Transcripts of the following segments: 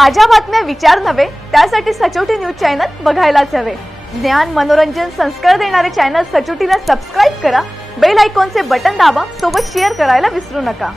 ताज्या बातम्या विचार नव्हे त्यासाठी सचोटी न्यूज चॅनल बघायलाच हवे. ज्ञान मनोरंजन संस्कार देणारे चॅनल सचोटीला सबस्क्राईब करा बेल आयकॉनचे बटन दाबा सोबत शेअर करायला विसरू नका.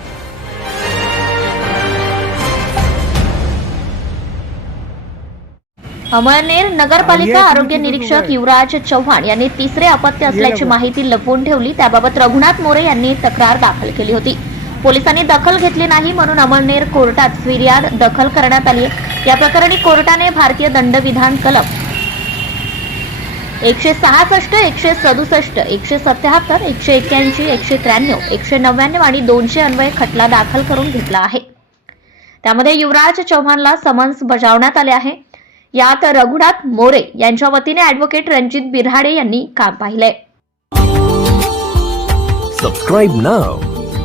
अमळनेर नगरपालिका आरोग्य निरीक्षक युवराज चव्हाण यांनी तिसरे अपत्य असल्याची माहिती लपवून ठेवली त्याबाबत रघुनाथ मोरे यांनी तक्रार दाखल केली होती. पोलिसांनी दखल घेतली नाही म्हणून अमळनेर कोर्टात फिर्याद दखल करण्यात आली आहे. या प्रकरणी कोर्टाने भारतीय दंडविधान कलम एकशे सहासष्ट एकशे सदुसष्ट एकशे सत्याहत्तर एकशे एक्क्याऐंशी एकशे त्र्याण्णव एकशे नव्याण्णव आणि दोनशे अन्वय खटला दाखल करून घेतला आहे. त्यामध्ये युवराज चव्हाणला समन्स बजावण्यात आले आहे. यात रघुनाथ मोरे यांच्या वतीने ऍडव्होकेट रणजित बिऱ्हाडे यांनी काम पाहिलंय. Subscribe now